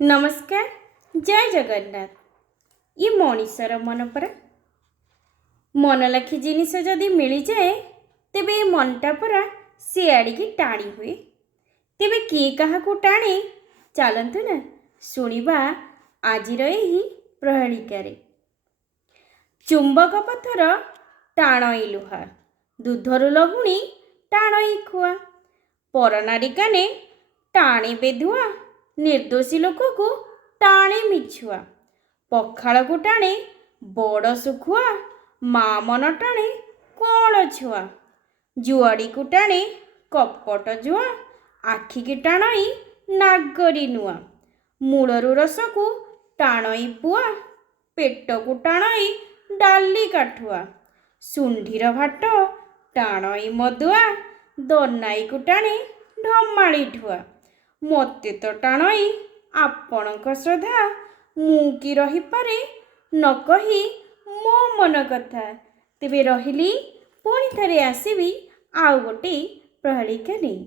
नमस्कार जय जगन्नाथ। ये मनीषर मन परा मन लाखी जिनिस जदि मिल जाए तेबे मनटा परा से आड़िकी टाणी हुए। तेबे किए क्या टाणे चलतु ना शुणा आजिर यही प्रहेलिकार। चुंबक पथर टाणई लुहा दूधरु लहुणी टाणई खुआ परनारी काने टाणे बेधुआ निर्दोषी लोक को टाणे मिछुआ पखाड़ को टाणे बड़ सुखुआ माँ मन टाणे कौड़ छुआ जुआड़ी को टाणे कपट जुआ आखि की टाणई नागरी नुआ मूलरू रस को टाणई पुआ पेट को टाणई डाली काठुआ सुंढीर भाट टाणई मदुआ दनाई को टाणे ढमाड़ी ढुआ मते तो टाणई आपणक श्रद्धा मु कि रही पारे न कही मो मन कथा। तेबे रहिली पुणी थरे आसीबी आउ गोटे प्रहेलिका नहीं।